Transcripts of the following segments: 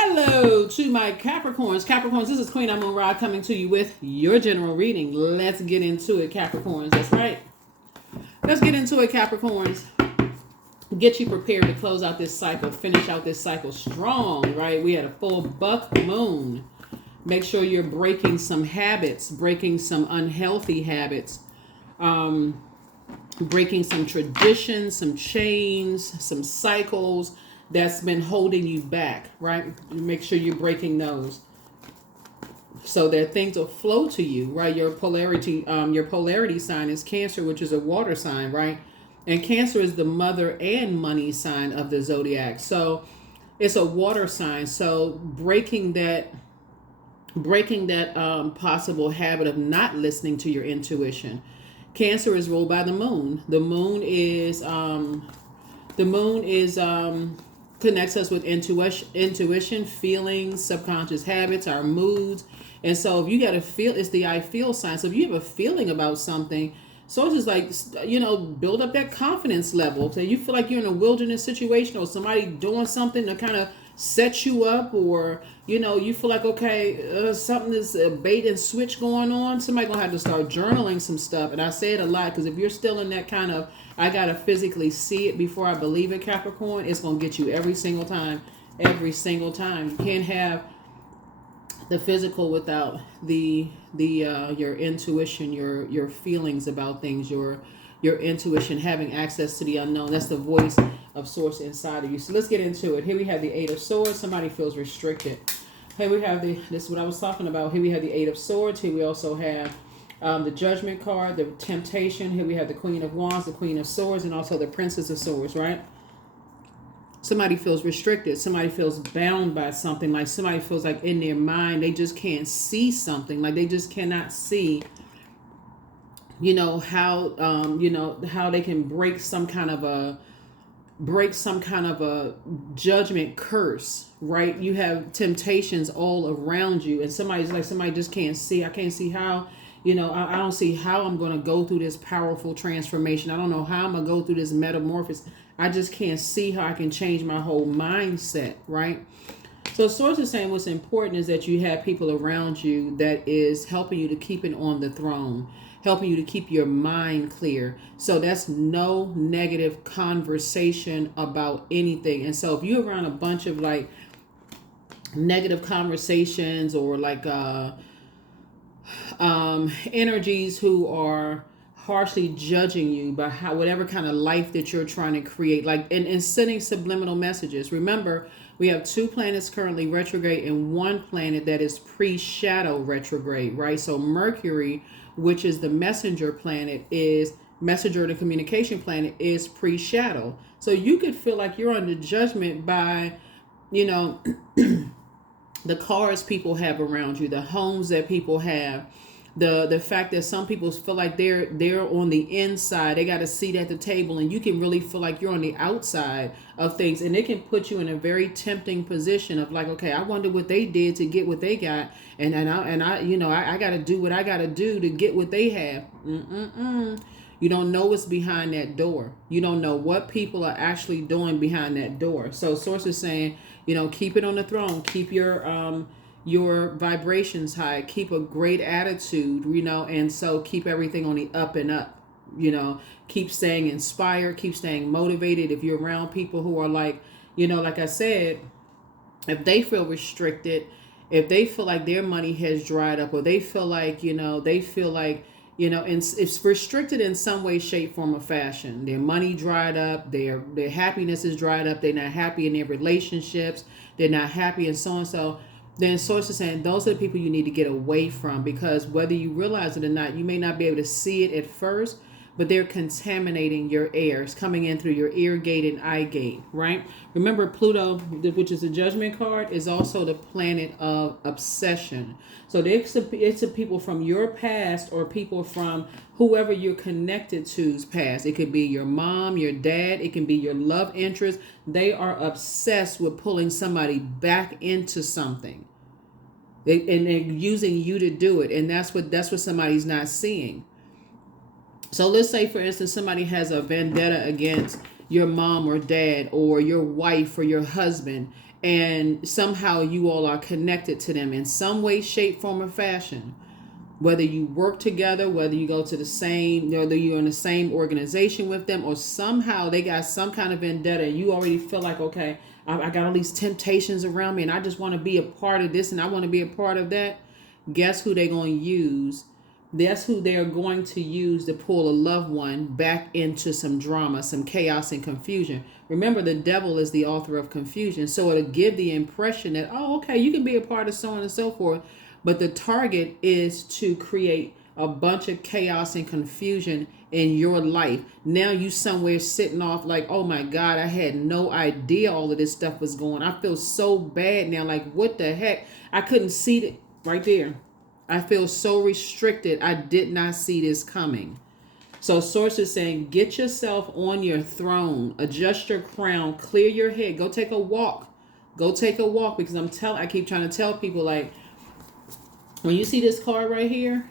Hello to my Capricorns. Capricorns, this is Queen Amun Ra coming to you with your general reading. Let's get into it, Capricorns. That's right. Let's get into it, Capricorns. Get you prepared to close out this cycle, finish out this cycle strong, right? We had a full buck moon. Make sure you're breaking some habits, breaking some unhealthy habits, breaking some traditions, some chains, some cycles that's been holding you back, right? Make sure you're breaking those so that things will flow to you, right? Your polarity sign is Cancer, which is a water sign, right? And Cancer is the mother and money sign of the zodiac. So it's a water sign. So breaking that possible habit of not listening to your intuition. Cancer is ruled by the moon. The moon is connects us with intuition, feelings, subconscious habits, our moods. And so if you got to feel, it's the I feel sign. So if you have a feeling about something, so it's just like, build up that confidence level. So you feel like you're in a wilderness situation or somebody doing something to kind of set you up, or, you feel like, okay, something is a bait and switch going on. Somebody going to have to start journaling some stuff. And I say it a lot because if you're still in that kind of, I got to physically see it before I believe it, Capricorn, it's going to get you every single time. Every single time. You can't have the physical without your intuition, your feelings about things, your intuition, having access to the unknown. That's the voice of source inside of you. So let's get into it. Here we have the Eight of Swords. Somebody feels restricted. Here we have this is what I was talking about. Here we have the Eight of Swords. Here we also have the Judgment card, the Temptation. Here we have the Queen of Wands, the Queen of Swords, and also the Princess of Swords, right? Somebody feels restricted. Somebody feels bound by something. Like somebody feels like in their mind they just can't see something. Like they just cannot see, how they can break some kind of a judgment curse, right? You have temptations all around you, and somebody just can't see. I can't see how. I don't see how I'm going to go through this powerful transformation. I don't know how I'm going to go through this metamorphosis. I just can't see how I can change my whole mindset, right? So Source is saying what's important is that you have people around you that is helping you to keep it on the throne, helping you to keep your mind clear. So that's no negative conversation about anything. And so if you're around a bunch of like negative conversations or like energies who are harshly judging you by whatever kind of life that you're trying to create, like and sending subliminal messages. Remember, we have two planets currently retrograde and one planet that is pre-shadow retrograde, right? So Mercury, which is the messenger planet, is messenger and communication planet, is pre-shadow. So you could feel like you're under judgment by, the cars people have around you, the homes that people have, the fact that some people feel like they're on the inside, they got a seat at the table, and you can really feel like you're on the outside of things, and it can put you in a very tempting position of like, okay, I wonder what they did to get what they got, and I got to do what I got to do to get what they have. You don't know what's behind that door. You don't know what people are actually doing behind that door. So Source is saying, keep it on the throne. Keep your vibrations high. Keep a great attitude, and so keep everything on the up and up. Keep staying inspired. Keep staying motivated. If you're around people who are like, like I said, if they feel restricted, if they feel like their money has dried up, or they feel like, and it's restricted in some way, shape, form, or fashion. Their money dried up. Their happiness is dried up. They're not happy in their relationships. They're not happy, and so on. So then Source is saying those are the people you need to get away from, because whether you realize it or not, you may not be able to see it at first, but they're contaminating your air. It's coming in through your ear gate and eye gate, right? Remember, Pluto, which is a judgment card, is also the planet of obsession. So it's a people from your past or people from whoever you're connected to's past. It could be your mom, your dad. It can be your love interest. They are obsessed with pulling somebody back into something. And they're using you to do it. And that's what somebody's not seeing. So let's say, for instance, somebody has a vendetta against your mom or dad or your wife or your husband, and somehow you all are connected to them in some way, shape, form, or fashion. Whether you work together, whether you go to the same, whether you're in the same organization with them, or somehow they got some kind of vendetta, and you already feel like, okay, I got all these temptations around me, and I just want to be a part of this, and I want to be a part of that. Guess who they're going to use? That's who they're going to use to pull a loved one back into some drama, some chaos and confusion. Remember, the devil is the author of confusion. So it'll give the impression that, oh, okay, you can be a part of so on and so forth. But the target is to create a bunch of chaos and confusion in your life. Now you somewhere sitting off like, oh my God, I had no idea all of this stuff was going. I feel so bad now. Like, what the heck? I couldn't see it right there. I feel so restricted. I did not see this coming. So source is saying, get yourself on your throne, adjust your crown, clear your head, go take a walk. Go take a walk, because I keep trying to tell people, like, when you see this card right here,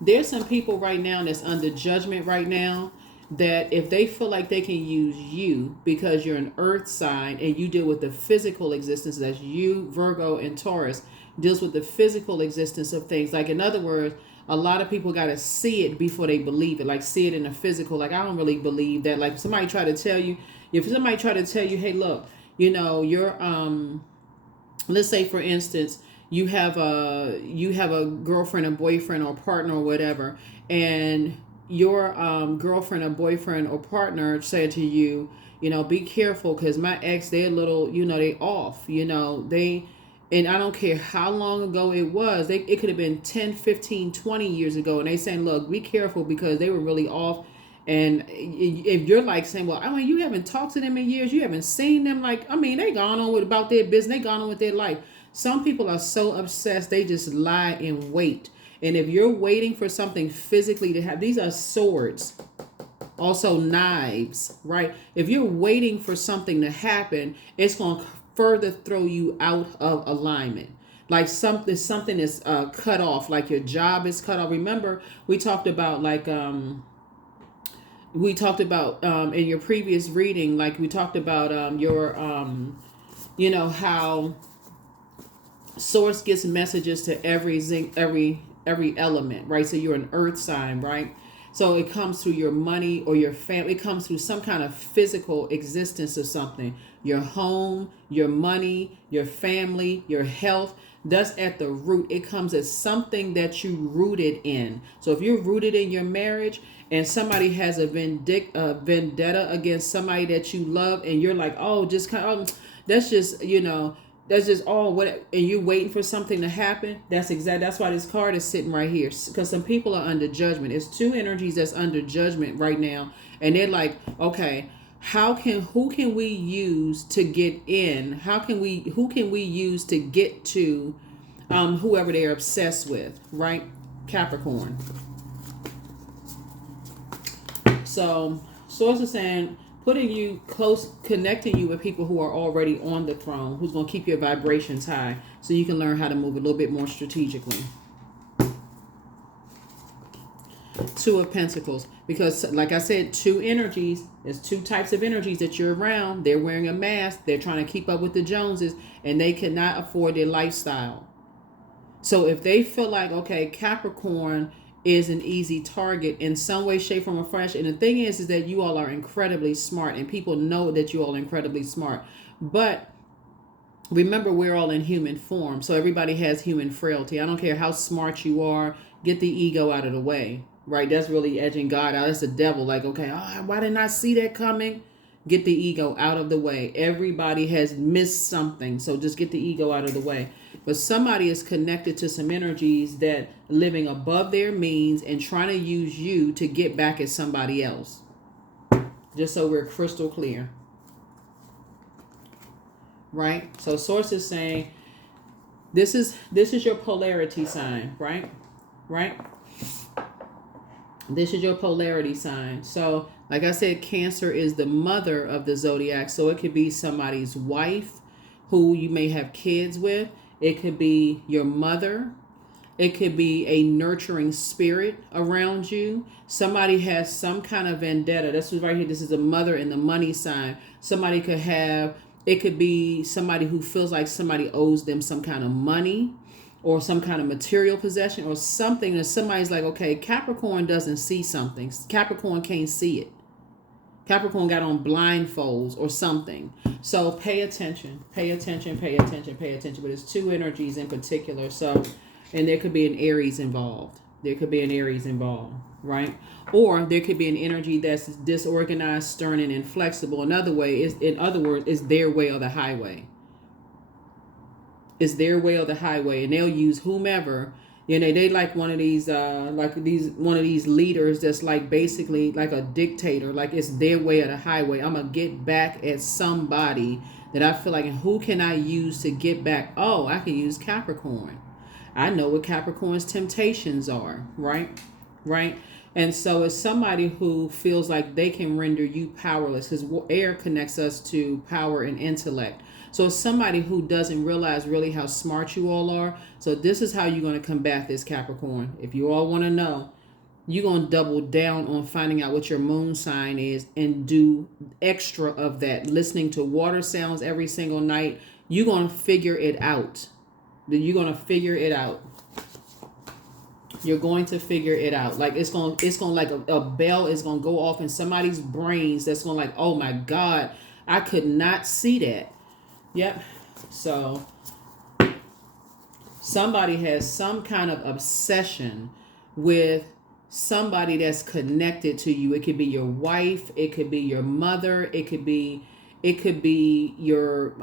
there's some people right now that's under judgment right now, that if they feel like they can use you because you're an earth sign and you deal with the physical existence, that's you, Virgo, and Taurus, deals with the physical existence of things. Like, in other words, a lot of people got to see it before they believe it, like see it in the physical. Like, I don't really believe that. Like, if somebody try to tell you, hey, look, you're, let's say, for instance, you have a girlfriend or boyfriend or partner or whatever, and your girlfriend or boyfriend or partner said to you, be careful, because my ex, they're a little, they off, and I don't care how long ago it was. It could have been 10, 15, 20 years ago. And they saying, look, be careful, because they were really off. And if you're like saying, well, you haven't talked to them in years. You haven't seen them. Like, they gone on about their business. They gone on with their life. Some people are so obsessed, they just lie in wait. And if you're waiting for something physically to happen, these are swords, also knives, right? If you're waiting for something to happen, it's going to further throw you out of alignment. Like something is cut off, like your job is cut off. Remember, we talked about in your previous reading, like we talked about your how source gets messages to every element, right? So you're an earth sign, right? So it comes through your money or your family. It comes through some kind of physical existence of something. Your home, your money, your family, your health. That's at the root. It comes as something that you rooted in. So if you're rooted in your marriage and somebody has a vendetta against somebody that you love, and you're like, oh, just kind of, that's just, that's just all what, and you're waiting for something to happen. That's why this card is sitting right here, because some people are under judgment. It's two energies that's under judgment right now, and they're like, okay, who can we use to get in? Who can we use to get to whoever they're obsessed with, right? Capricorn. So source is saying, putting you close, connecting you with people who are already on the throne, who's going to keep your vibrations high, so you can learn how to move a little bit more strategically. Two of Pentacles, because like I said, two energies, there's two types of energies that you're around. They're wearing a mask, they're trying to keep up with the Joneses, and they cannot afford their lifestyle. So if they feel like, okay, Capricorn is an easy target in some way, shape, form, or fashion. And the thing is that you all are incredibly smart, and people know that you all are incredibly smart. But remember, we're all in human form, so everybody has human frailty. I don't care how smart you are, get the ego out of the way, right? That's really edging God out. That's the devil. Like, okay, why didn't I see that coming? Get the ego out of the way. Everybody has missed something, so just get the ego out of the way. But somebody is connected to some energies that living above their means and trying to use you to get back at somebody else. Just so we're crystal clear. Right? So source is saying, this is your polarity sign, right? Right? This is your polarity sign. So like I said, Cancer is the mother of the zodiac. So it could be somebody's wife who you may have kids with. It could be your mother. It could be a nurturing spirit around you. Somebody has some kind of vendetta. This is right here. This is a mother in the money sign. Somebody could have It could be somebody who feels like somebody owes them some kind of money or some kind of material possession or something that somebody's like, okay, Capricorn doesn't see something. Capricorn can't see it. Capricorn got on blindfolds or something. So pay attention, pay attention, pay attention, pay attention. But it's two energies in particular. So, and there could be an Aries involved. There could be an Aries involved, right? Or there could be an energy that's disorganized, stern, and inflexible. In other words, it's their way or the highway. It's their way or the highway, and they'll use whomever. You know, they like one of these leaders that's like basically like a dictator. Like it's their way or the highway. I'm gonna get back at somebody that I feel like, and who can I use to get back? Oh, I can use Capricorn. I know what Capricorn's temptations are, right? Right? And so it's somebody who feels like they can render you powerless, because air connects us to power and intellect. So it's somebody who doesn't realize really how smart you all are. So this is how you're going to combat this, Capricorn. If you all want to know, you're going to double down on finding out what your moon sign is and do extra of that. Listening to water sounds every single night. You're going to figure it out. You're going to figure it out. You're going to figure it out. Like it's going like a bell is going to go off in somebody's brains. That's going like, oh my God, I could not see that. Yep. So somebody has some kind of obsession with somebody that's connected to you. It could be your wife. It could be your mother. It could be your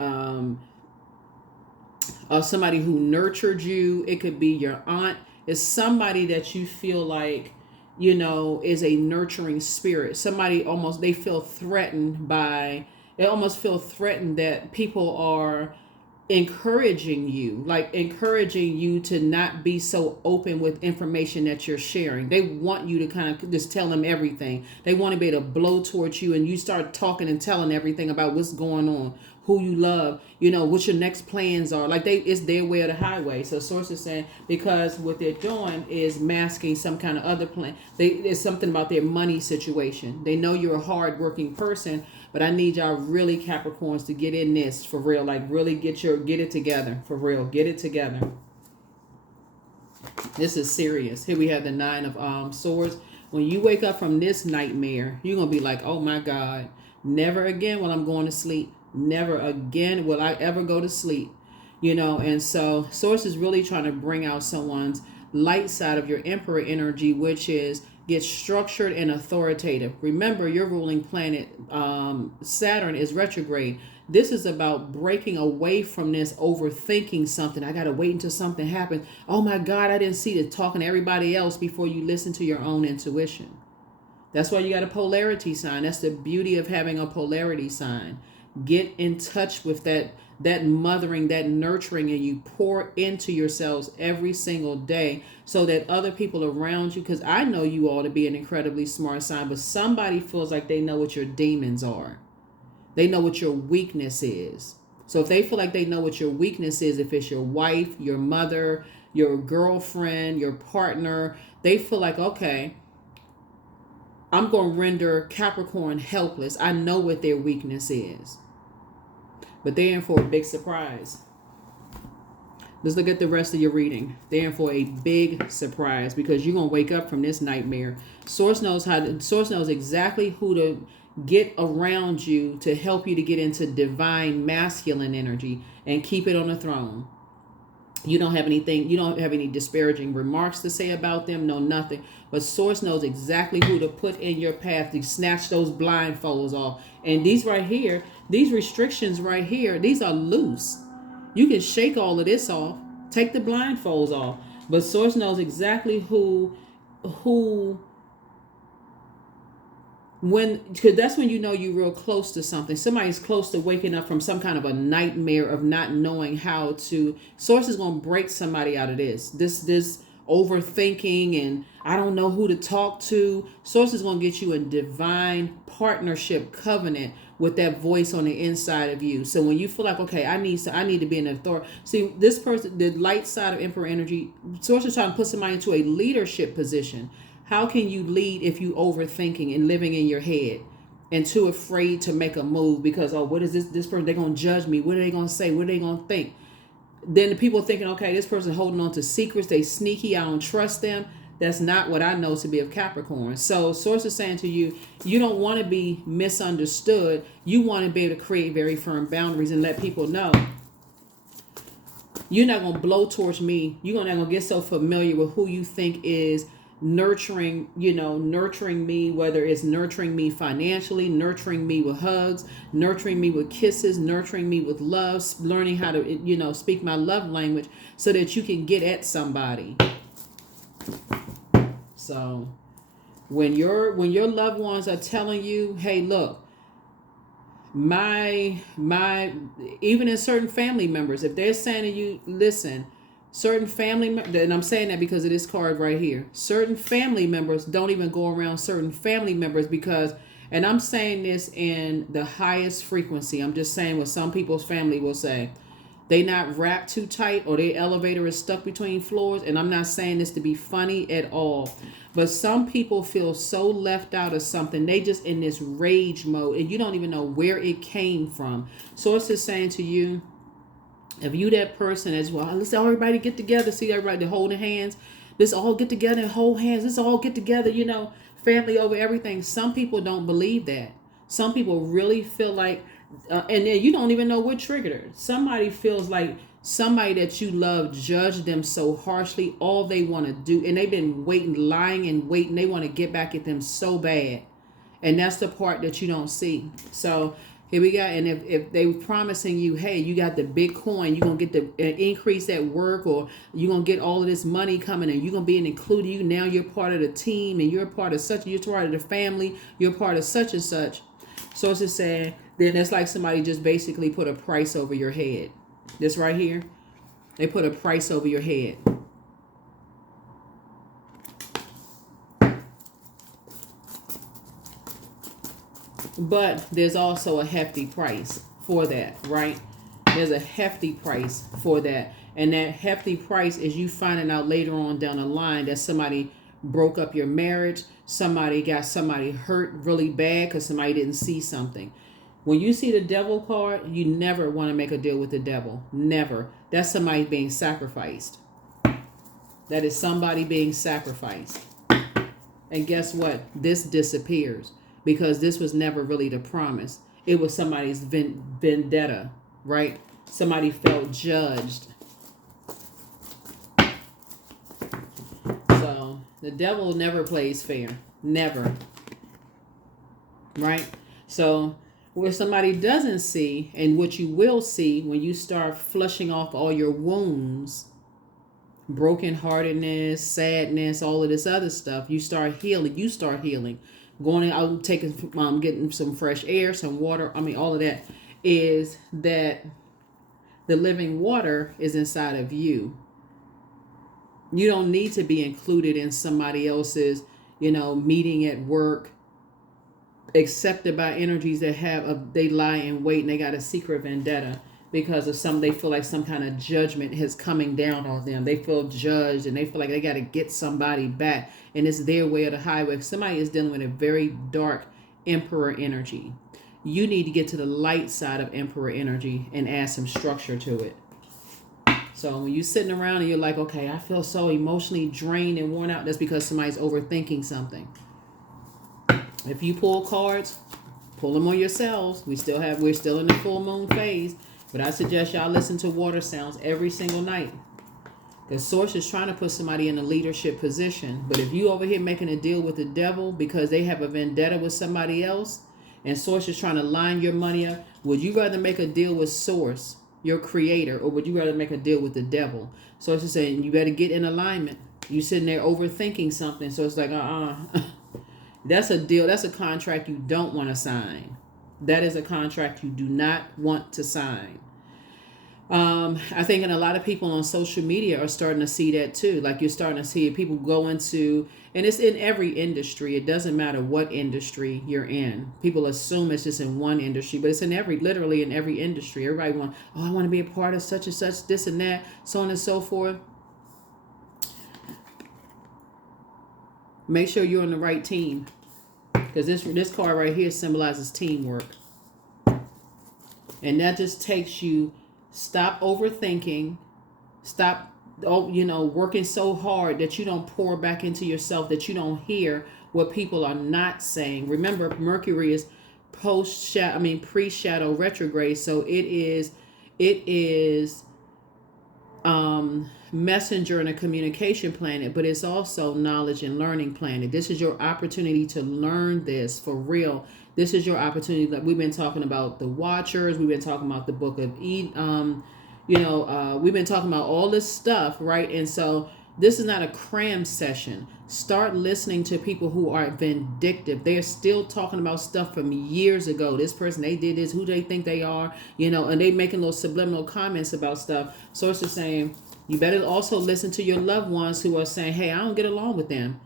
somebody who nurtured you. It could be your aunt. It's somebody that you feel like, you know, is a nurturing spirit. Somebody they feel threatened by. They almost feel threatened that people are encouraging you to not be so open with information that you're sharing. They want you to kind of just tell them everything. They want to be able to blow towards you, and you start talking and telling everything about what's going on, who you love, you know, what your next plans are. Like it's their way or the highway. So Source is saying, because what they're doing is masking some kind of other plan. There's something about their money situation. They know you're a hard-working person, but I need y'all really, Capricorns, to get in this for real. Like really get it together for real. Get it together. This is serious. Here we have the 9 of Swords. When you wake up from this nightmare, you're going to be like, oh my God, never again will I'm going to sleep. Never again will I ever go to sleep. You know, and so Source is really trying to bring out someone's light side of your Emperor energy, which is get structured and authoritative. Remember, your ruling planet, Saturn, is retrograde. This is about breaking away from this overthinking something. I got to wait until something happens. Oh my God, I didn't see it. Talking to everybody else before you listen to your own intuition. That's why you got a polarity sign. That's the beauty of having a polarity sign. Get in touch with that mothering, that nurturing, and you pour into yourselves every single day so that other people around you, because I know you all to be an incredibly smart sign, but somebody feels like they know what your demons are. They know what your weakness is. So if they feel like they know what your weakness is, if it's your wife, your mother, your girlfriend, your partner, they feel like, okay, I'm going to render Capricorn helpless. I know what their weakness is. But they're in for a big surprise. Let's look at the rest of your reading. They're in for a big surprise because you're going to wake up from this nightmare. Source knows exactly who to get around you to help you to get into divine masculine energy and keep it on the throne. You don't have any disparaging remarks to say about them, no nothing. But Source knows exactly who to put in your path to snatch those blindfolds off. And these right here, these restrictions right here, these are loose. You can shake all of this off, take the blindfolds off. But Source knows exactly because that's when you know you're real close to something. Somebody's close to waking up from some kind of a nightmare of not knowing how to. Source is going to break somebody out of this overthinking and I don't know who to talk to. Source is going to get you a divine partnership covenant with that voice on the inside of you. So when you feel like, okay, I need to be an authority. See, this person, the light side of Emperor energy, Source is trying to put somebody into a leadership position. How can you lead if you overthinking and living in your head? and too afraid to make a move because, oh, what is this person, they're going to judge me, what are they going to say, what are they going to think? Then the people thinking, okay, this person holding on to secrets, they sneaky, I don't trust them. That's not what I know to be of Capricorn. So source is saying to you, you don't want to be misunderstood. You want to be able to create very firm boundaries and let people know you're not going to blowtorch me. You're not going to get so familiar with who you think is nurturing, nurturing me, whether it's nurturing me financially, nurturing me with hugs, nurturing me with kisses, nurturing me with love, learning how to, speak my love language so that you can get at somebody. So when your loved ones are telling you, hey, look, my even in certain family members, if they're saying to you, listen, certain family, and I'm saying that because of this card right here, certain family members don't even go around certain family members because, and I'm saying this in the highest frequency, I'm just saying what some people's family will say, they not wrapped too tight or their elevator is stuck between floors. And I'm not saying this to be funny at all, but some people feel so left out of something. They just in this rage mode and you don't even know where it came from. So it's just saying to you, if you that person as well, let's everybody get together, see everybody holding hands. Let's all get together and hold hands. Let's all get together, family over everything. Some people don't believe that. Some people really feel like, and then you don't even know what triggered her. Somebody feels like somebody that you love judged them so harshly. All they want to do, and they've been lying and waiting. They want to get back at them so bad. And that's the part that you don't see. So here we go. And if they were promising you, hey, you got the Bitcoin, you're going to get the increase at work, or you're going to get all of this money coming and you're going to be included. You now you're part of the team and you're part of such, you're part of the family, you're part of such and such. So it's just saying, then that's like somebody just basically put a price over your head. This right here, they put a price over your head. But there's also a hefty price for that, right? There's a hefty price for that. And that hefty price is you finding out later on down the line that somebody broke up your marriage. Somebody got somebody hurt really bad because somebody didn't see something. When you see the devil card, you never want to make a deal with the devil. Never. That's somebody being sacrificed. That is somebody being sacrificed. And guess what? This disappears because this was never really the promise. It was somebody's vendetta, right? Somebody felt judged. So the devil never plays fair. Never. Right? So where somebody doesn't see, and what you will see when you start flushing off all your wounds, brokenheartedness, sadness, all of this other stuff, you start healing. Going out, getting some fresh air, some water. All of that is that the living water is inside of you. You don't need to be included in somebody else's, meeting at work, accepted by energies that they lie in wait and they got a secret vendetta because of they feel like some kind of judgment is coming down on them. They feel judged and they feel like they got to get somebody back and it's their way or the highway. Somebody is dealing with a very dark emperor energy. You need to get to the light side of emperor energy and add some structure to it. So when you're sitting around and you're like, okay, I feel so emotionally drained and worn out, that's because somebody's overthinking something. If you pull cards, pull them on yourselves. We're still in the full moon phase, but I suggest y'all listen to water sounds every single night. Because source is trying to put somebody in a leadership position. But if you over here making a deal with the devil because they have a vendetta with somebody else, and source is trying to line your money up, would you rather make a deal with source, your creator, or would you rather make a deal with the devil? Source is saying you better get in alignment. You sitting there overthinking something, so it's like That's a deal. That's a contract you don't want to sign. That is a contract you do not want to sign. I think a lot of people on social media are starting to see that too. Like you're starting to see people go into, and it's in every industry. It doesn't matter what industry you're in. People assume it's just in one industry, but it's literally in every industry. Everybody wants, I want to be a part of such and such, this and that, so on and so forth. Make sure you're on the right team. Because this card right here symbolizes teamwork. And that just takes you, stop overthinking, stop, working so hard that you don't pour back into yourself, that you don't hear what people are not saying. Remember, Mercury is pre-shadow retrograde, so it is messenger and a communication planet, but it's also knowledge and learning planet. This is your opportunity to learn this for real. This is your opportunity. That we've been talking about the Watchers, we've been talking about the Book of Eden, we've been talking about all this stuff, right? And so this is not a cram session. Start listening to people who are vindictive. They're still talking about stuff from years ago. This person, they did this, who they think they are, and they making little subliminal comments about stuff. So it's just saying, you better also listen to your loved ones who are saying, hey, I don't get along with them.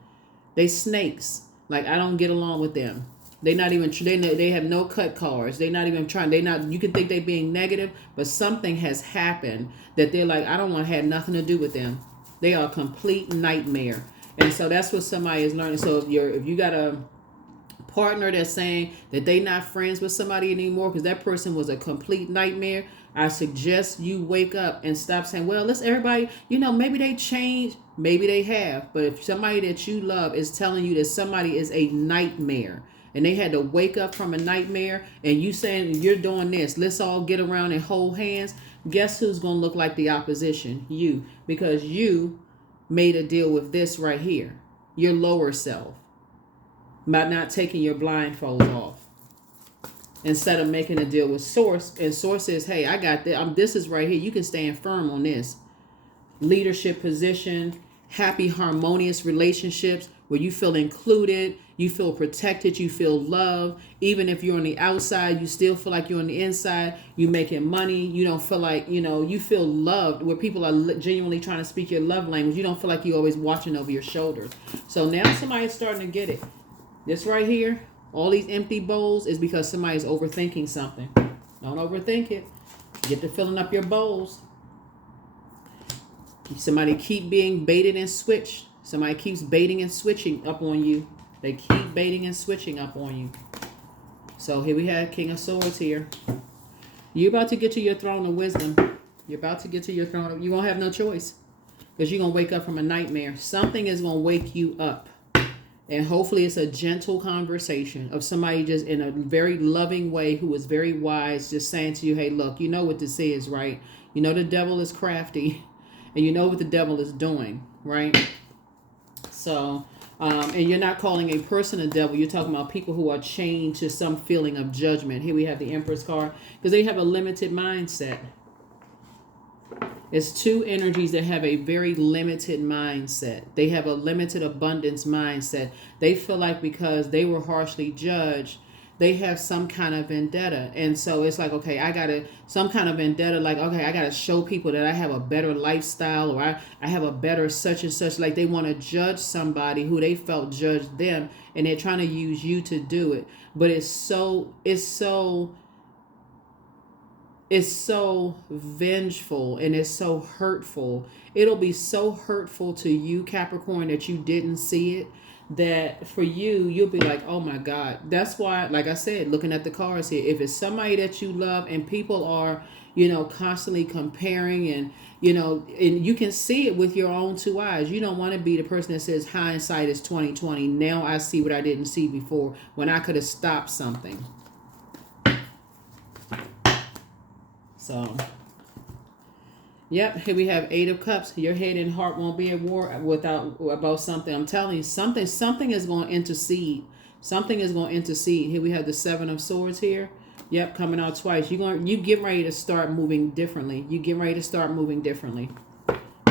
They snakes. Like, I don't get along with them. They not even, they have no cut cards. They not even trying, you can think they being negative, but something has happened that they're like, I don't want to have nothing to do with them. They are a complete nightmare. And so that's what somebody is learning. So if you got a partner that's saying that they not friends with somebody anymore because that person was a complete nightmare, I suggest you wake up and stop saying, well, let's everybody, maybe they changed, maybe they have. But if somebody that you love is telling you that somebody is a nightmare and they had to wake up from a nightmare, and you saying you're doing this, let's all get around and hold hands, guess who's going to look like the opposition? You. Because you made a deal with this right here, your lower self, by not taking your blindfolds off instead of making a deal with Source. And Source says, hey, I got this. This is right here. You can stand firm on this. Leadership position, happy, harmonious relationships where you feel included, you feel protected, you feel loved. Even if you're on the outside, you still feel like you're on the inside. You making money. You don't feel like, you feel loved, where people are genuinely trying to speak your love language. You don't feel like you're always watching over your shoulders. So now somebody's starting to get it. This right here, all these empty bowls, is because somebody's overthinking something. Don't overthink it. Get to filling up your bowls. Somebody keep being baited and switched. Somebody keeps baiting and switching up on you. They keep baiting and switching up on you. So here we have King of Swords here. You're about to get to your throne of wisdom. You're about to get to your throne. You won't have no choice. Because you're going to wake up from a nightmare. Something is going to wake you up. And hopefully it's a gentle conversation of somebody just in a very loving way who is very wise, just saying to you, hey, look, you know what this is, right? You know the devil is crafty. And you know what the devil is doing, right? So, and you're not calling a person a devil. You're talking about people who are chained to some feeling of judgment. Here we have the Empress card because they have a limited mindset. It's two energies that have a very limited mindset. They have a limited abundance mindset. They feel like because they were harshly judged, they have some kind of vendetta. And so it's like, okay, I got to, some kind of vendetta, like, okay, I got to show people that I have a better lifestyle, or I have a better such and such. Like they want to judge somebody who they felt judged them, and they're trying to use you to do it. But it's so vengeful, and it's so hurtful. It'll be so hurtful to you, Capricorn, that you didn't see it, that for you, you'll be like, oh my God. That's why, like I said, looking at the cards here, if it's somebody that you love and people are, constantly comparing and you can see it with your own two eyes. You don't want to be the person that says hindsight is 20/20. Now I see what I didn't see before when I could have stopped something. So, yep, here we have Eight of Cups. Your head and heart won't be at war about something. I'm telling you, something is going to intercede. Something is going to intercede. Here we have the Seven of Swords here. Yep, coming out twice. You get ready to start moving differently. You get ready to start moving differently.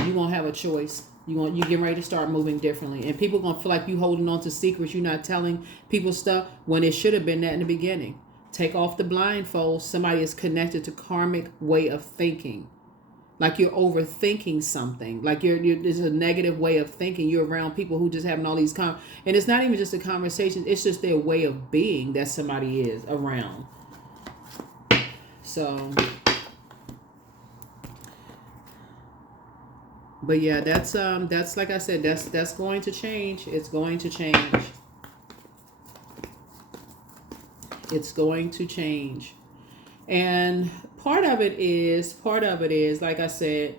You won't have a choice. You get ready to start moving differently. And people going to feel like you holding on to secrets. You're not telling people stuff when it should have been that in the beginning. Take off the blindfold. Somebody is connected to karmic way of thinking. Like you're overthinking something. Like there's a negative way of thinking. You're around people who just having all these and it's not even just a conversation. It's just their way of being that somebody is around. So, but yeah, that's like I said, that's going to change. It's going to change. It's going to change. And part of it is, like I said,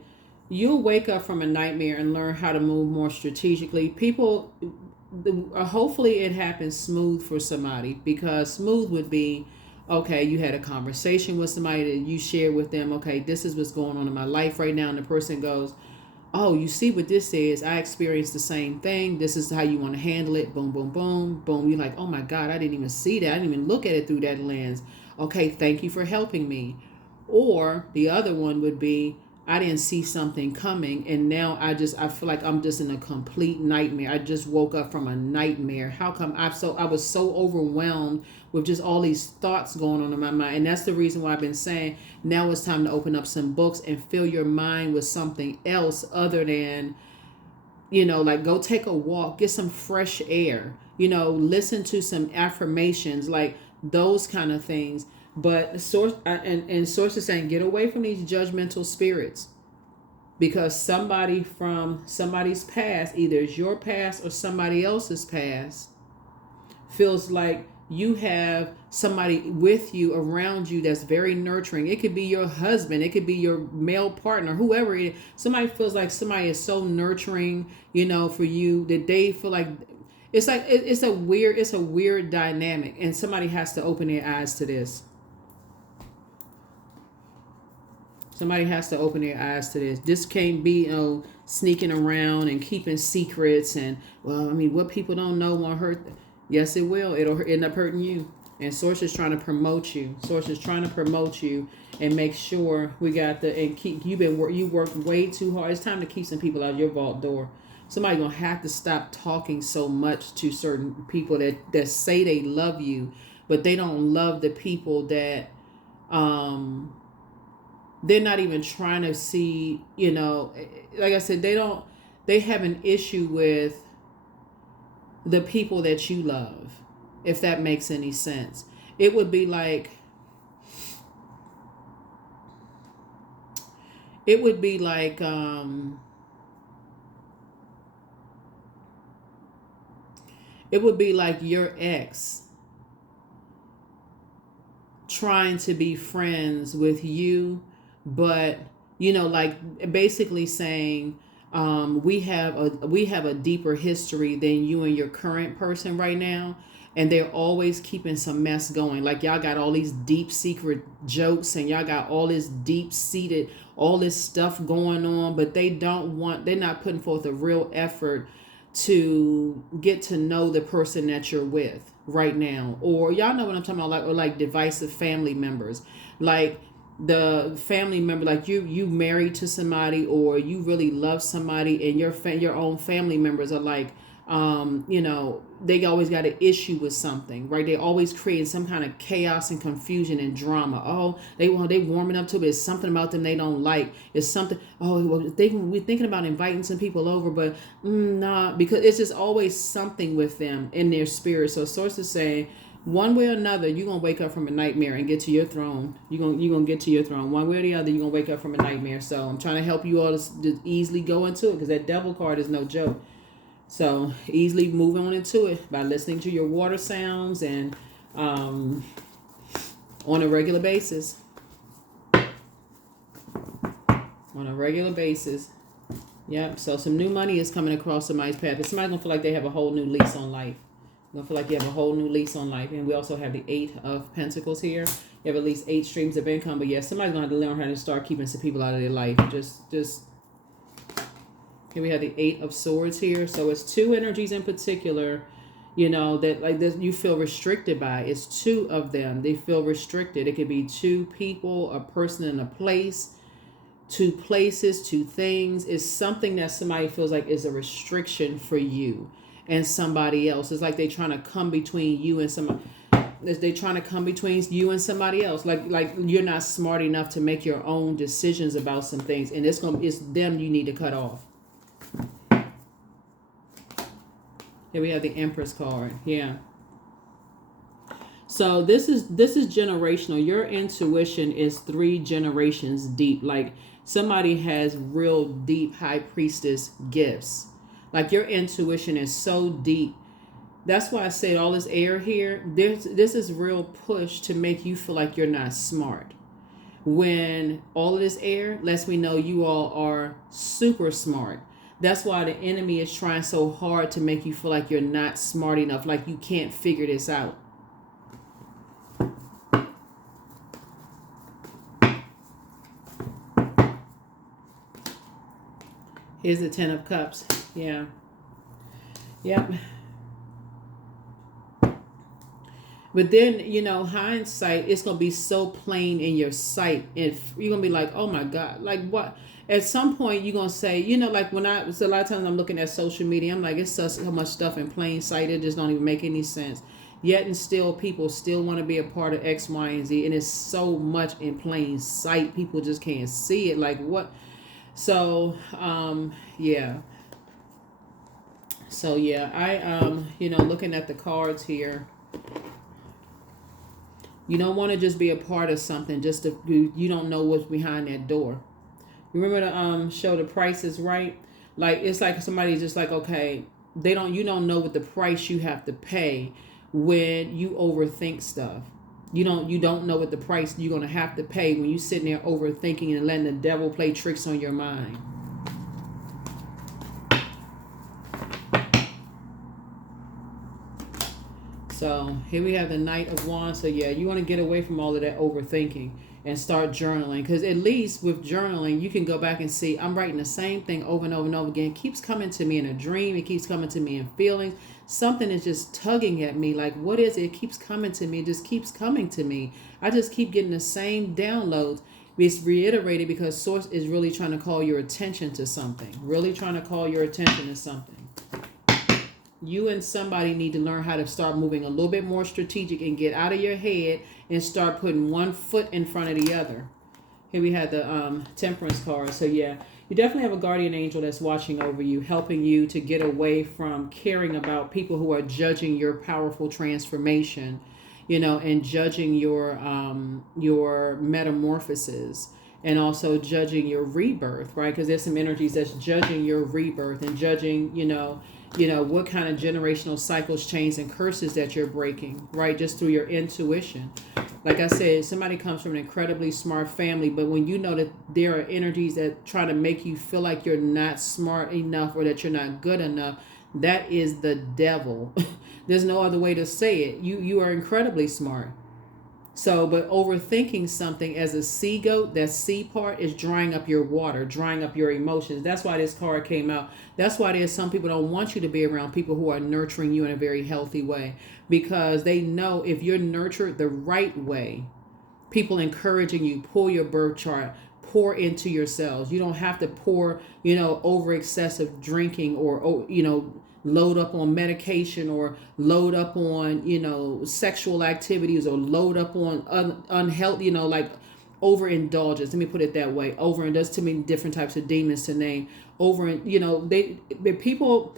you'll wake up from a nightmare and learn how to move more strategically. People, hopefully it happens smooth for somebody, because smooth would be, okay, you had a conversation with somebody that you shared with them, okay, this is what's going on in my life right now. And the person goes, oh, you see what this is? I experienced the same thing. This is how you want to handle it. Boom, boom, boom, boom. You're like, oh my God, I didn't even see that. I didn't even look at it through that lens. Okay, thank you for helping me. Or the other one would be, I didn't see something coming, and now I feel like I'm just in a complete nightmare. I just woke up from a nightmare. How come I was so overwhelmed with just all these thoughts going on in my mind? And that's the reason why I've been saying now it's time to open up some books and fill your mind with something else other than, like go take a walk, get some fresh air, listen to some affirmations, like those kind of things. But source is saying, get away from these judgmental spirits, because somebody from somebody's past, either it's your past or somebody else's past, feels like you have somebody with you, around you, that's very nurturing. It could be your husband, it could be your male partner, whoever it is. Somebody feels like somebody is so nurturing, for you, that they feel like it's a weird dynamic, and somebody has to open their eyes to this. Somebody has to open their eyes to this. This can't be, sneaking around and keeping secrets. And, what people don't know won't hurt them. Yes, it will. It'll end up hurting you. And Source is trying to promote you. Source is trying to promote you and make sure we got you worked way too hard. It's time to keep some people out of your vault door. Somebody gonna have to stop talking so much to certain people that say they love you, but they don't love the people that, they're not even trying to see, like I said, they have an issue with the people that you love, if that makes any sense. It would be like, it would be like your ex trying to be friends with you, but like basically saying, we have a deeper history than you and your current person right now, and they're always keeping some mess going. Like y'all got all these deep secret jokes, and y'all got all this deep seated, all this stuff going on, but they're not putting forth a real effort to get to know the person that you're with right now. Or y'all know what I'm talking about, like divisive family members, like the family member, like you married to somebody, or you really love somebody, and your own family members are like, they always got an issue with something, right? They always creating some kind of chaos and confusion and drama. Oh, they warming up to it. It's something about them they don't like. It's something. Oh, well, we're thinking about inviting some people over, but nah, because it's just always something with them in their spirit. So Source is saying, one way or another, you're going to wake up from a nightmare and get to your throne. You're going to get to your throne. One way or the other, you're going to wake up from a nightmare. So I'm trying to help you all to easily go into it, because that devil card is no joke. So easily move on into it by listening to your water sounds and on a regular basis. On a regular basis. Yep. So some new money is coming across somebody's path. But somebody's going to feel like they have a whole new lease on life. You're going to feel like you have a whole new lease on life. And we also have the 8 of Pentacles here. You have at least 8 streams of income. But yeah, somebody's going to have to learn how to start keeping some people out of their life. Just here we have the 8 of Swords here. So it's 2 energies in particular, that like this you feel restricted by. It's 2 of them. They feel restricted. It could be 2 people, a person, and a place, 2 places, 2 things. It's something that somebody feels like is a restriction for you and somebody else. It's like they're trying to come between you and somebody. They're trying to come between you and somebody else. Like you're not smart enough to make your own decisions about some things, and it's them you need to cut off. Here we have the Empress card. Yeah. So this is generational. Your intuition is 3 generations deep. Like somebody has real deep high priestess gifts. Like your intuition is so deep That's why I said all this air here. This is real push to make you feel like you're not smart. When all of this air lets me know you all are super smart. That's why the enemy is trying so hard to make you feel like you're not smart enough, like you can't figure this out. Here's the 10 of Cups. Yeah. Yep. But then, you know, hindsight, it's going to be so plain in your sight. If you're going to be like, oh my God, like what? At some point, you're going to say, you know, like so a lot of times I'm looking at social media, I'm like, it's so much stuff in plain sight. It just don't even make any sense. Yet and still, people still want to be a part of X, Y, and Z. And it's so much in plain sight. People just can't see it. Like what? So, yeah. So, yeah, you know, looking at the cards here, you don't want to just be a part of something just to, you don't know what's behind that door. Remember the show The Price is Right? Like, it's like somebody's just like, okay, you don't know what the price you have to pay when you overthink stuff. You don't know what the price you're going to have to pay when you're sitting there overthinking and letting the devil play tricks on your mind. So here we have the Knight of Wands. So yeah, you want to get away from all of that overthinking and start journaling. Because at least with journaling, you can go back and see, I'm writing the same thing over and over and over again. It keeps coming to me in a dream. It keeps coming to me in feelings. Something is just tugging at me. Like, what is it? It keeps coming to me. It just keeps coming to me. I just keep getting the same downloads. It's reiterated because Source is really trying to call your attention to something. Really trying to call your attention to something. You and somebody need to learn how to start moving a little bit more strategic and get out of your head and start putting one foot in front of the other. Here we had the Temperance card. So yeah, you definitely have a guardian angel that's watching over you, helping you to get away from caring about people who are judging your powerful transformation, you know, and judging your metamorphosis, and also judging your rebirth, right? Because there's some energies that's judging your rebirth and judging, you know, what kind of generational cycles, chains, and curses that you're breaking, right? Just through your intuition. Like I said, somebody comes from an incredibly smart family, but when you know that there are energies that try to make you feel like you're not smart enough or that you're not good enough, that is the devil. There's no other way to say it. You are incredibly smart. So, but overthinking something as a sea goat, that sea part is drying up your water, drying up your emotions. That's why this card came out. That's why there's some people don't want you to be around people who are nurturing you in a very healthy way, because they know if you're nurtured the right way, people encouraging you, pull your birth chart, pour into yourselves. You don't have to pour, over excessive drinking or, load up on medication or load up on, sexual activities or load up on unhealthy, like overindulgence. Let me put it that way. There's too many different types of demons to name. When people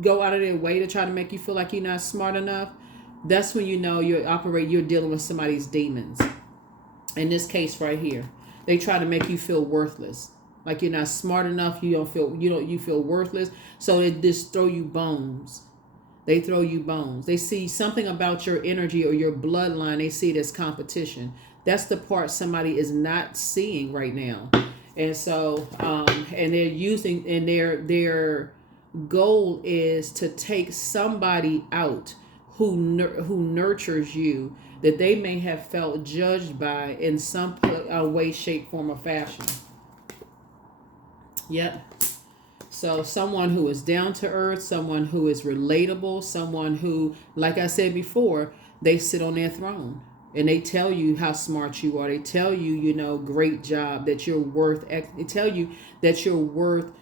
go out of their way to try to make you feel like you're not smart enough, that's when you're dealing with somebody's demons. In this case right here, they try to make you feel worthless. Like you're not smart enough, you feel worthless. So they just throw you bones. They throw you bones. They see something about your energy or your bloodline. They see it as competition. That's the part somebody is not seeing right now. And so, and they're using, and their goal is to take somebody out who nurtures you, that they may have felt judged by in some way, shape, form, or fashion. Yep. So someone who is down to earth, someone who is relatable, someone who, like I said before, they sit on their throne and they tell you how smart you are. They tell you, great job, that you're worth. They tell you that you're worth.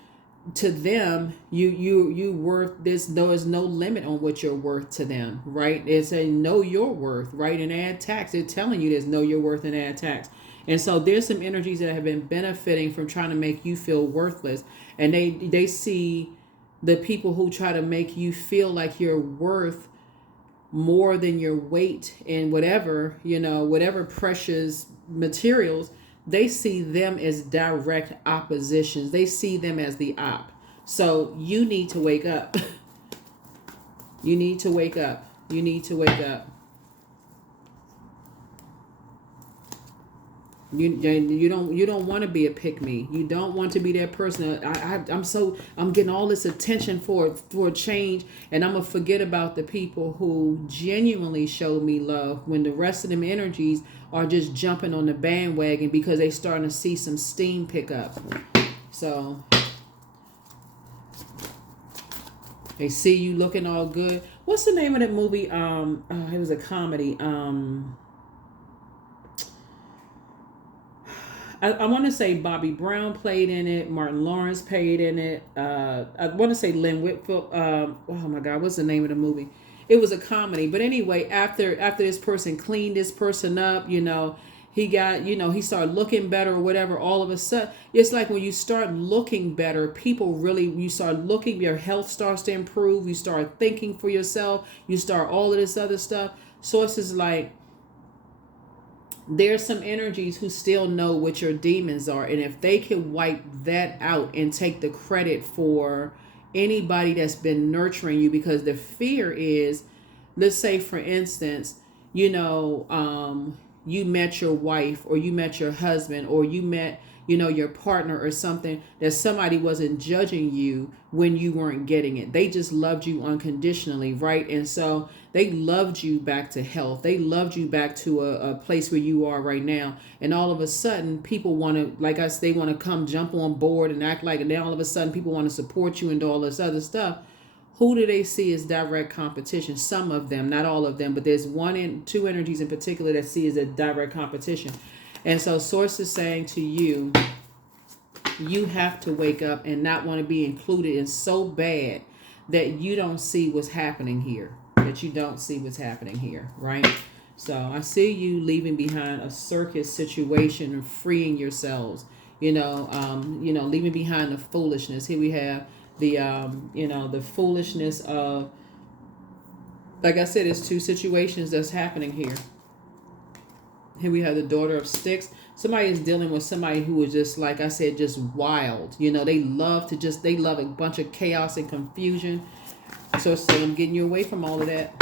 To them, you worth this. There is no limit on what you're worth to them, right? It's a know your worth, right? And add tax. They're telling you there's know your worth and add tax. And so there's some energies that have been benefiting from trying to make you feel worthless. And they see the people who try to make you feel like you're worth more than your weight in whatever precious materials. They see them as direct oppositions. They see them as the op. So you need to wake up. You need to wake up. You need to wake up. You don't want to be a pick me. You don't want to be that person. I'm getting all this attention for a change, and I'm gonna forget about the people who genuinely showed me love when the rest of them energies are just jumping on the bandwagon because they starting to see some steam pick up. So they see you looking all good. What's the name of that movie? It was a comedy. I want to say Bobby Brown played in it. Martin Lawrence played in it. I want to say Lynn Whitfield. Oh my God, what's the name of the movie? It was a comedy. But anyway, after this person cleaned this person up, he got, he started looking better or whatever. All of a sudden, it's like when you start looking better, you start looking, your health starts to improve. You start thinking for yourself. You start all of this other stuff. Sources like, there's some energies who still know what your demons are. And if they can wipe that out and take the credit for anybody that's been nurturing you, because the fear is, let's say, for instance, you met your wife or you met your husband or you met, your partner or something, that somebody wasn't judging you when you weren't getting it. They just loved you unconditionally, right? And so they loved you back to health. They loved you back to a place where you are right now. And all of a sudden, people want to, like I said, they want to come jump on board and act like, and then all of a sudden people want to support you and do all this other stuff. Who do they see as direct competition? Some of them, not all of them, but there's two energies in particular that see as a direct competition. And so Source is saying to you, you have to wake up and not want to be included in so bad that you don't see what's happening here. That you don't see what's happening here, right? So I see you leaving behind a circus situation and freeing yourselves. Leaving behind the foolishness. Here we have the foolishness of, like I said, it's two situations that's happening here. Here we have the Daughter of Sticks. Somebody is dealing with somebody who is just, like I said, just wild. They love a bunch of chaos and confusion. So I'm getting you away from all of that.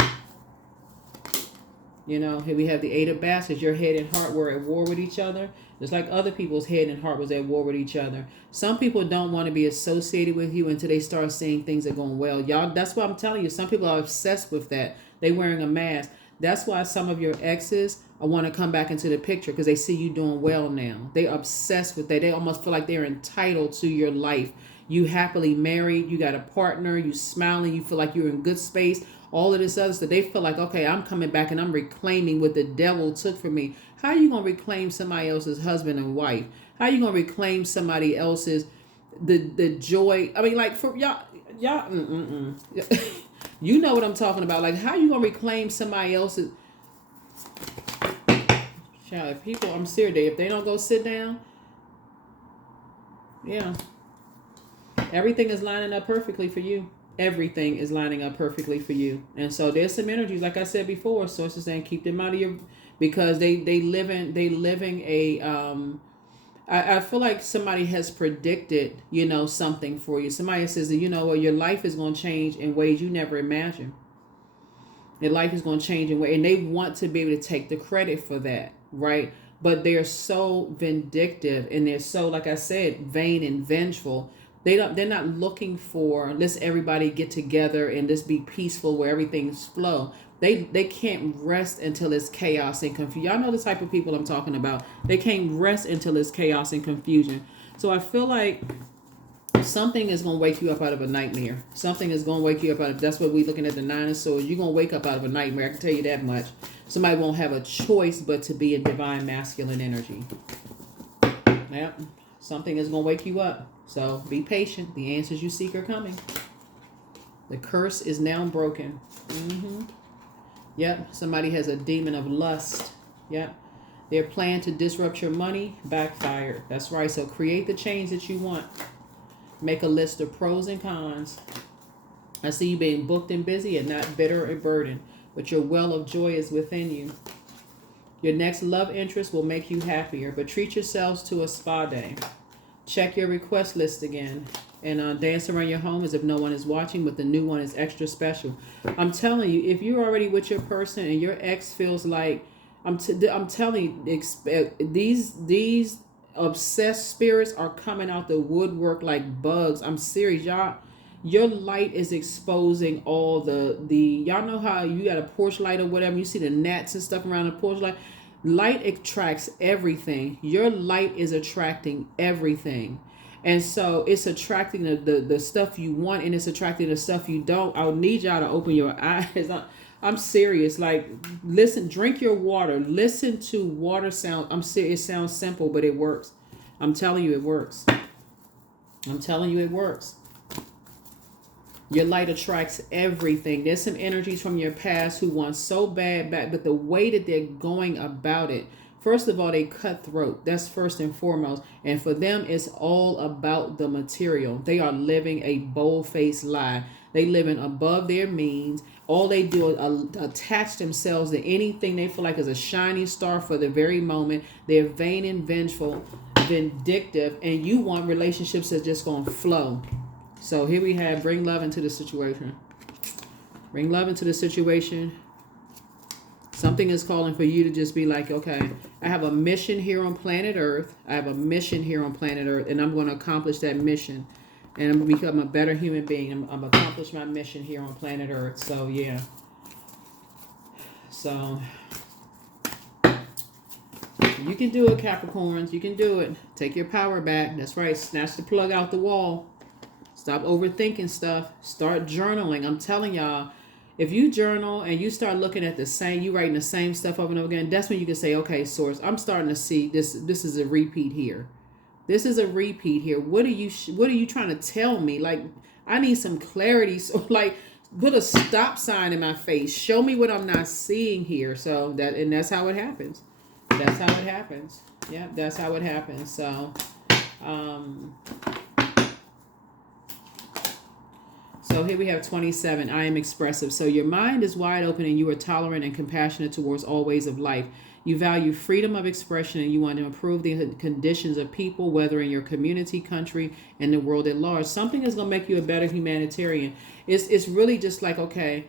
Here we have the Eight of Baskets. Your head and heart were at war with each other. Just like other people's head and heart was at war with each other. Some people don't want to be associated with you until they start seeing things are going well. Y'all, that's what I'm telling you. Some people are obsessed with that. They wearing a mask. That's why some of your exes want to come back into the picture, because they see you doing well now. They're obsessed with that. They almost feel like they're entitled to your life. You happily married. You got a partner. You smiling. You feel like you're in good space. All of this other stuff. They feel like, okay, I'm coming back and I'm reclaiming what the devil took from me. How are you going to reclaim somebody else's husband and wife? How are you going to reclaim somebody else's, the joy? I mean, like, for y'all, you know what I'm talking about. Like, how you going to reclaim somebody else's? Child, people, I'm serious. If they don't go sit down, yeah. Everything is lining up perfectly for you. Everything is lining up perfectly for you. And so there's some energies, like I said before, sources saying keep them out of your, because they living a I feel like somebody has predicted, something for you. Somebody says that, your life is going to change in ways you never imagined. Your life is going to change in ways, and they want to be able to take the credit for that, right? But they're so vindictive and they're so, like I said, vain and vengeful. They're not looking for, let's everybody get together and just be peaceful where everything's flow. They can't rest until it's chaos and confusion. Y'all know the type of people I'm talking about. They can't rest until it's chaos and confusion. So I feel like something is going to wake you up out of a nightmare. Something is going to wake you up out of, that's what we're looking at, the Nine of Swords. You're going to wake up out of a nightmare. I can tell you that much. Somebody won't have a choice but to be in divine masculine energy. Yep. Something is going to wake you up. So be patient. The answers you seek are coming. The curse is now broken. Yep. Somebody has a demon of lust. Yep. Their plan to disrupt your money backfired. That's right. So create the change that you want. Make a list of pros and cons. I see you being booked and busy and not bitter or burdened, but your well of joy is within you. Your next love interest will make you happier, but treat yourselves to a spa day. Check your request list again. And dance around your home as if no one is watching, but the new one is extra special. I'm telling you, if you're already with your person and your ex feels like, I'm telling you, these obsessed spirits are coming out the woodwork like bugs. I'm serious, y'all. Your light is exposing all the y'all know how you got a porch light or whatever, you see the gnats and stuff around the porch light. Light attracts everything. Your light is attracting everything. And so it's attracting the stuff you want, and it's attracting the stuff you don't. I'll need y'all to open your eyes. I'm serious. Like, listen, drink your water. Listen to water sound. I'm serious. It sounds simple, but it works. I'm telling you, it works. I'm telling you, it works. Your light attracts everything. There's some energies from your past who want so bad back, but the way that they're going about it, first of all, they cutthroat. That's first and foremost. And for them, it's all about the material. They are living a bold-faced lie. They living above their means. All they do is attach themselves to anything they feel like is a shining star for the very moment. They're vain and vengeful, vindictive, and you want relationships that just going to flow. So here we have, bring love into the situation. Bring love into the situation. Something is calling for you to just be like, okay, I have a mission here on planet Earth. I have a mission here on planet Earth, and I'm going to accomplish that mission. And I'm going to become a better human being. I'm going to accomplish my mission here on planet Earth. So, yeah. So, you can do it, Capricorns. You can do it. Take your power back. That's right. Snatch the plug out the wall. Stop overthinking stuff. Start journaling. I'm telling y'all, if you journal and you start looking at the same, you writing the same stuff over and over again, that's when you can say, okay, source, I'm starting to see this is a repeat here. This is a repeat here. What are you trying to tell me? Like, I need some clarity. So, like, put a stop sign in my face. Show me what I'm not seeing here. So that's how it happens. That's how it happens. Yeah, that's how it happens. So here we have 27. I am expressive. So your mind is wide open and you are tolerant and compassionate towards all ways of life. You value freedom of expression and you want to improve the conditions of people, whether in your community, country, and the world at large. Something is going to make you a better humanitarian. It's really just like, okay,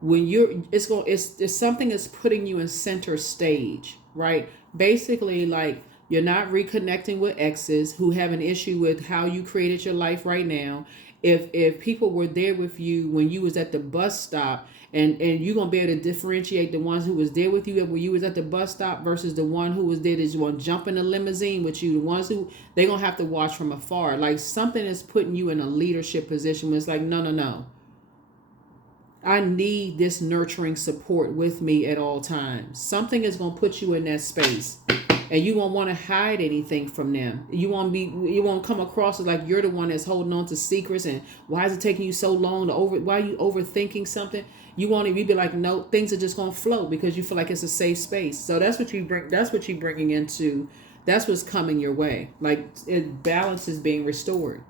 when it's something that's putting you in center stage, right? Basically, like, you're not reconnecting with exes who have an issue with how you created your life right now. If people were there with you when you was at the bus stop, and you're going to be able to differentiate the ones who was there with you when you was at the bus stop versus the one who was there that's going to jump in the limousine with you, the ones who they're going to have to watch from afar. Like, something is putting you in a leadership position where it's like, no. I need this nurturing support with me at all times. Something is going to put you in that space. And you won't want to hide anything from them. You won't come across as like you're the one that's holding on to secrets and why is it taking you so long why are you overthinking something? You won't even be like, no, things are just going to flow because you feel like it's a safe space. So that's what you're bringing into, that's what's coming your way. Like, balance is being restored.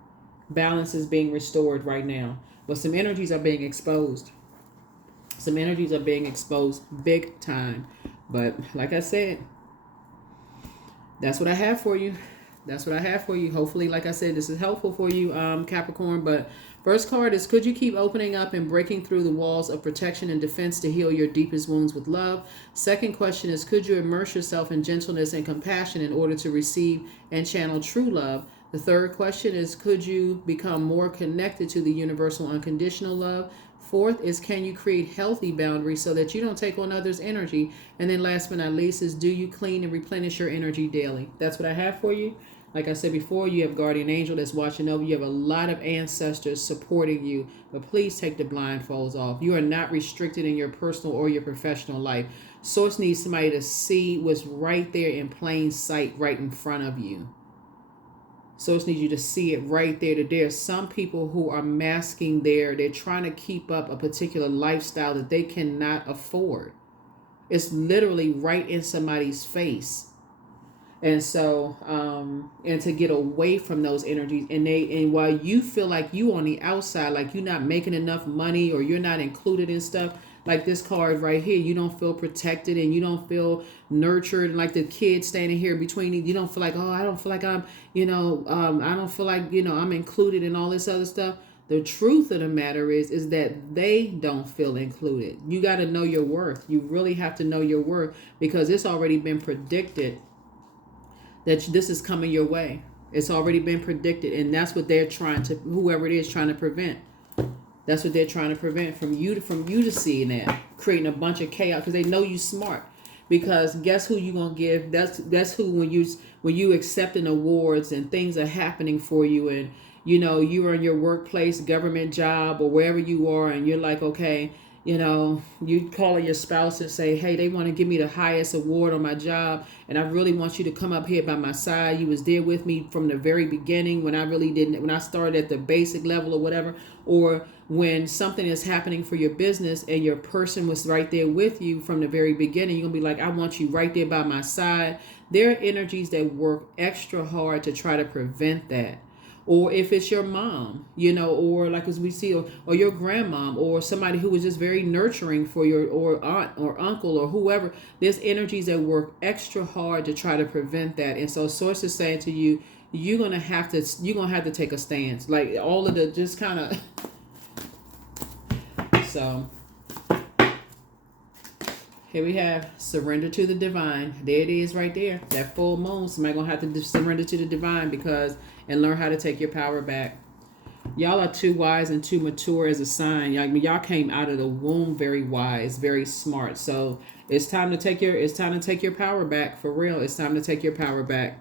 Balance is being restored right now. But some energies are being exposed. Some energies are being exposed big time. But like I said, that's what I have for you. That's what I have for you. Hopefully, like I said, this is helpful for you, Capricorn. But first card is, could you keep opening up and breaking through the walls of protection and defense to heal your deepest wounds with love? Second question is, could you immerse yourself in gentleness and compassion in order to receive and channel true love? The third question is, could you become more connected to the universal unconditional love? Fourth is, can you create healthy boundaries so that you don't take on others' energy? And then last but not least is, do you clean and replenish your energy daily? That's what I have for you. Like I said before, you have guardian angel that's watching over you. You have a lot of ancestors supporting you. But please take the blindfolds off. You are not restricted in your personal or your professional life. Source needs somebody to see what's right there in plain sight right in front of you. Source needs you to see it right there. That there are some people who are masking they're trying to keep up a particular lifestyle that they cannot afford. It's literally right in somebody's face. And so, and to get away from those energies, and while you feel like you on the outside, like you're not making enough money or you're not included in stuff, like this card right here, you don't feel protected and you don't feel nurtured, and like the kid standing here between you don't feel like, oh, I don't feel like I'm, I don't feel like, I'm included in all this other stuff. The truth of the matter is that they don't feel included. You got to know your worth. You really have to know your worth, because it's already been predicted that this is coming your way. It's already been predicted, and that's what they're trying to, whoever it is, trying to prevent. That's what they're trying to prevent from you to seeing that, creating a bunch of chaos, because they know you smart. Because guess who you gonna give? That's who, when you accepting awards and things are happening for you, and you're in your workplace, government job, or wherever you are, and you're like, okay, you call your spouse and say, hey, they want to give me the highest award on my job, and I really want you to come up here by my side. You was there with me from the very beginning when I started at the basic level or whatever. Or when something is happening for your business and your person was right there with you from the very beginning, you're gonna be like, I want you right there by my side. There are energies that work extra hard to try to prevent that. Or if it's your mom, or like as we see, or your grandmom, or somebody who was just very nurturing for your, or aunt or uncle or whoever, there's energies that work extra hard to try to prevent that. And so Source is saying to you, you're gonna have to take a stance. Like all of the just kind of so here we have surrender to the divine. There it is right there. That full moon. Somebody gonna have to surrender to the divine, and learn how to take your power back. Y'all are too wise and too mature as a sign. Y'all came out of the womb very wise, very smart. So it's time to take your power back, for real. It's time to take your power back.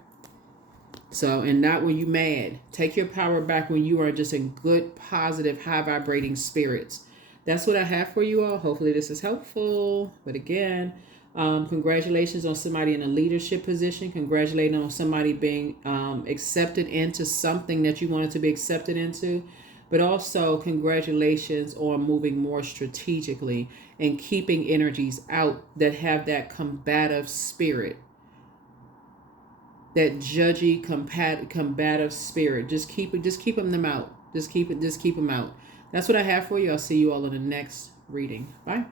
So, and not when you mad. Take your power back when you are just in good, positive, high vibrating spirits. That's what I have for you all. Hopefully this is helpful. But again, congratulations on somebody in a leadership position. Congratulating on somebody being accepted into something that you wanted to be accepted into. But also congratulations on moving more strategically and keeping energies out that have that combative spirit. That judgy, combative spirit. Just keep them out. Just keep them out. That's what I have for you. I'll see you all in the next reading. Bye.